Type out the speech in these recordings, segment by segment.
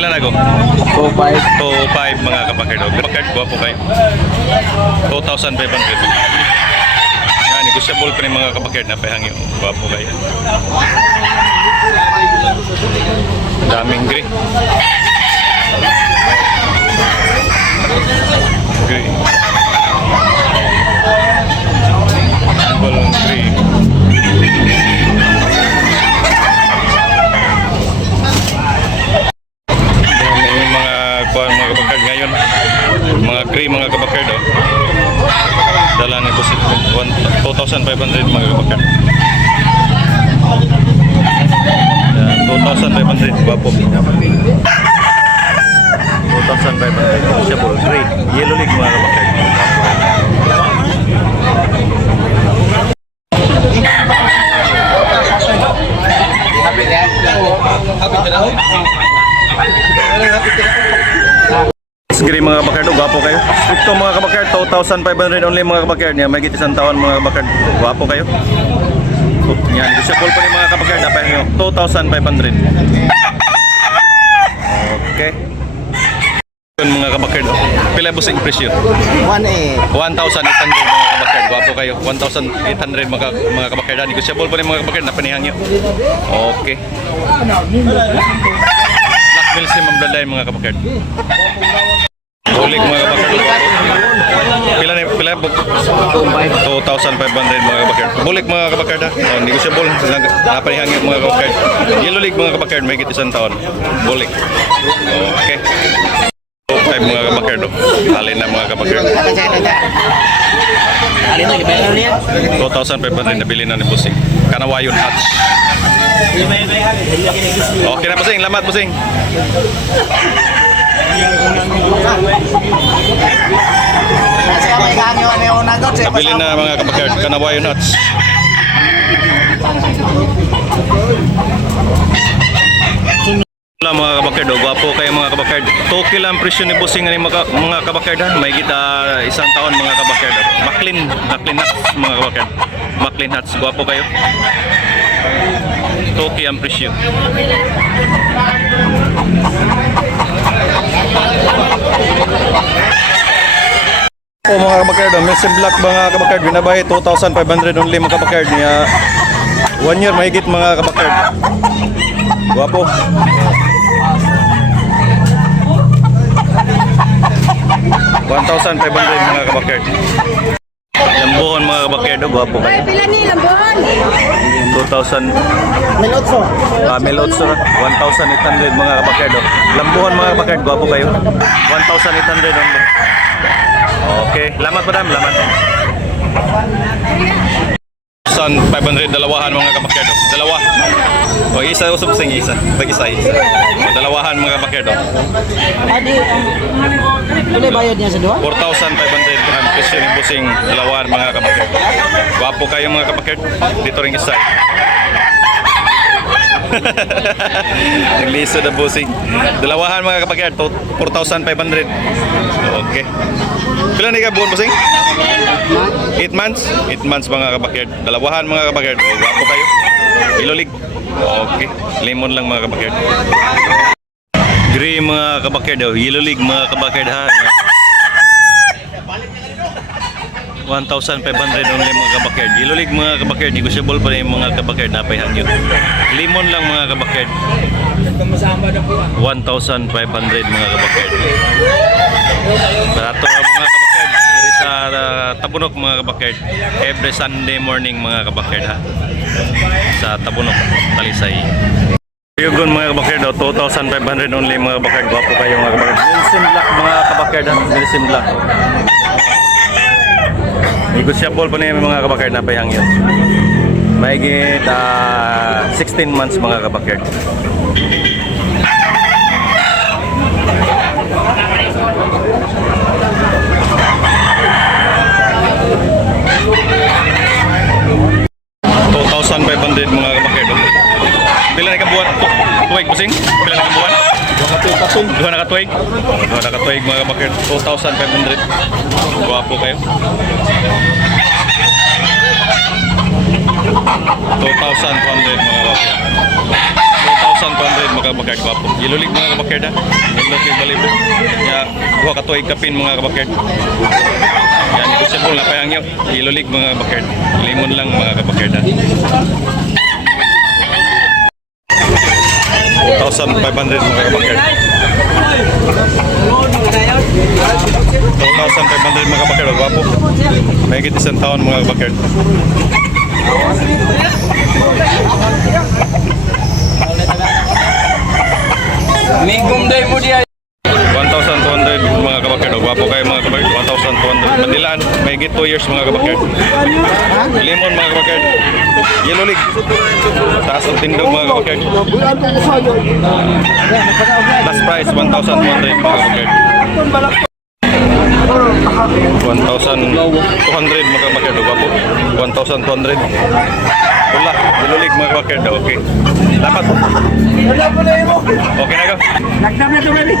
Pila na go? 2.5. 2.5 mga kapakid. Kapakid ko po kayo. 2,500. Yan, negotiable pa ni mga kapakid na pahangyo. Gwapo kayo. Daming gray. Gray. 2,500 mga kapakard. Yan, 2,500 gwapo. 2,500 siya po gray. Yellow league mga kapakard. Sige mga kabakard, gwapo kayo. Ito mga kabakard, 2,500 only mga kabakard niya. May isang taon mga kabakard. Gwapo kayo. Yan, disable po ni mga kabakard. Dapat nyo, 2,500. Okay. Yun mga kabakard. oh. Pila busing presyo? 1.8. 1,800 mga kabakard. Gwapo kayo. 1,800 mga, mga kabakard. Negotiable po ni mga kabakard. Napanihang nyo. Okay. Black Mills si Ma'am Blanday mga kabakard. Bulik mga kabakard. Pila na pila buk 2,500 mga kabakard. Bulik mga kabakard ha. Oh, negotiable. Napanihang nyo mga kabakard. Yellow League mga kabakard. May isang taon. Bulik. Okay. 5 mga kabakard. oh. Alin na mga kabakard. Alin na, ibayaran niya? 2,500 nabili na ni Busing. Kanawayon Hats. Okay na Busing, lamat Busing. Nabili na mga kabakard, Kanawayon Hats. Wala mga kabakard, oh, gwapo kayo mga kabakard. Toki lang presyo ni Busing ni mga, mga ha. May kita isang taon mga kabakard. oh. Maclean, Maclean Hats mga kabakard. Maclean Hats, gwapo kayo. Toki ang presyo. Po mga kabakard, Messi Black mga kabakard, binabayad 2,500 only mga kabakard niya. One year mahigit mga kabakard. Guwapo. One thousand five hundred mga kabakard. Lambuhon mga kabakard, oh, guwapo Ay, kayo. pila ni Lambon? 2,000 Minutso. Camel Otso, 1,800 mga kabakard. oh. Lambuhan mga kabakard, gwapo kayo. 1,800 only. Okay, lamat madam, lamat. 1,500 dalawahan mga kabakard. oh. Dalawa. O isa usap sing isa. Tag isa isa. O, dalawahan mga kabakard. oh. Adi, tuloy bayad niya sa duha? 4,500 ang presyo ni Busing dalawahan mga kabakard. Gwapo kayo mga kabakard. Dito rin isa. Nagliso na Busing. Dalawahan mga kabakard. to- 4,500. Okay. Pila na ka buwan Busing? 8 months? 8 months mga kabakard. Dalawahan mga kabakard. O, gwapo kayo. Ilolig. Okay. Lemon lang mga kabakard. Gray mga kabakard. oh. Yellow league mga kabakard ha. 1,500 only mga kabakard. Yellow league mga kabakard. Negotiable pa rin mga kabakard na payhan yun. Lemon lang mga kabakard. 1,500 mga kabakard. Barato ang mga kabakard. Diri sa uh, Tabunok mga kabakard. Every Sunday morning mga kabakard ha. Sa Tabunok, Talisay. Yugon mga kabakard, oh, 2,500 only mga kabakard. Gwapo kayo mga kabakard. Wilson Black mga kabakard ha. Wilson Black. Negotiable pa niya mga kabakard na payhang yun. Mahigit ah, 16 months mga kabakard. Five hundred mga kabakard. Pila na kabuan? Tu- Tuwig busing? Pila na kabuan? Duha na katuwig? Duha na katuwig mga kabakard. 2,500. Guwapo kayo. 2,200 mga kabakard. 2,200 mga kabakard gwapo. Yellow league mga kabakard ha. Yellow league balibo. Ya, duha ka tuig kapin mga kabakard. Yan, negotiable na payang yun. League mga kabakard. Limon lang mga kabakard ha. 2,500 mga kabakard. 2,500 mga kabakard. Gwapo. May higit isang taon mga kabakard. Migum day mo diya. 1,200 mga kabakard. Gwapo kayo mga kabakard. 1,200. Madilaan. May higit 2 years mga kabakard. Yellow league. Taas ang tindog mga kabakard. Last price 1,200 mga kabakard. 1,200 mga. Gwapo. 1,200. Wala. Yellow league mga kabakard. Okay. Dapat. Okay na ka? Kapong manok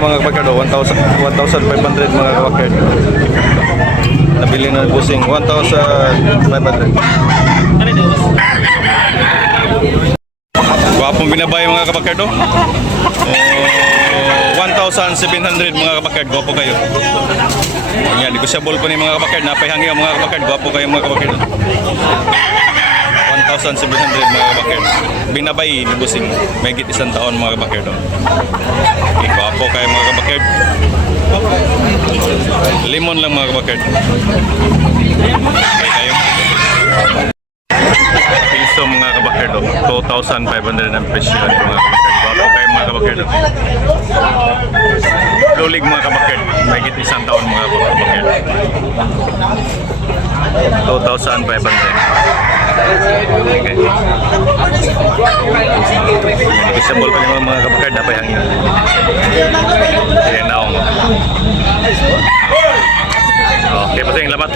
mga. 1,000 1,500 mga kapakir. Nabili na busing 1,500. Gwapong binabay mga kapakard oh. Oh, 1,700 mga kapakard. Gwapo kayo. Yan, negosyable pa ni mga kapakard. Napayhangi ang mga kapakard. Gwapo kayo mga kapakard. 1,700 mga kapakard. Binabay ni Busing. May git isang taon mga kapakard. Oh. Okay, gwapo kayo mga kapakard. Limon lang mga kapakard. Okay kayo. Piso mga kabakerd, 2,500 ang presyo mga kabakerd. Wapo kayo mga kabakerd. Lulig mga kabakerd, may git isang taon mga kabakerd. 2,500. Okay. Negotiable pa naman mga kapakard, napayang eh, yun. Ayan na ako. Okay, pasayang lamat.